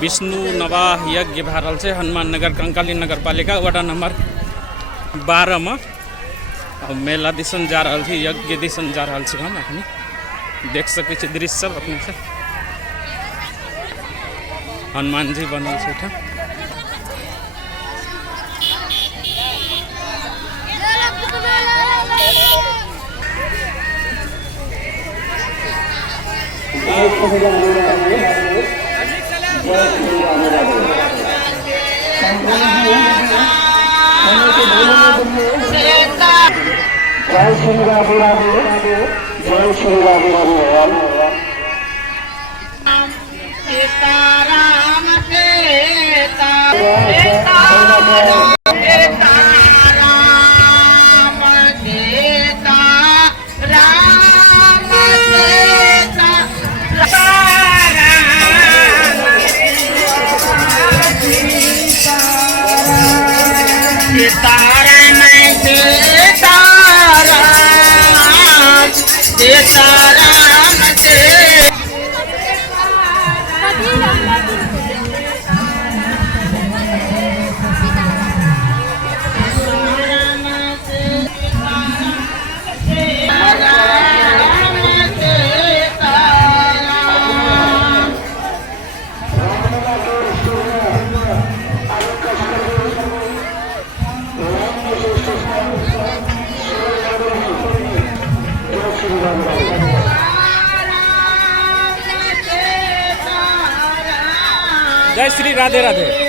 विष्णु नवाह यज्ञ भइरहल छ हनुमान नगर कंकाली नगरपालिका वडा नंबर 12 में मेला दिसन जा रहल छी, यज्ञ दिसन जा रहल छी। हम अखनी देख सकै छी दृश्य सब अपने से हनुमान जी बनल छै एठा। जय श्री राधे राधे, जय श्री राधे राधे। सीताराम जय श्री राधे राधे।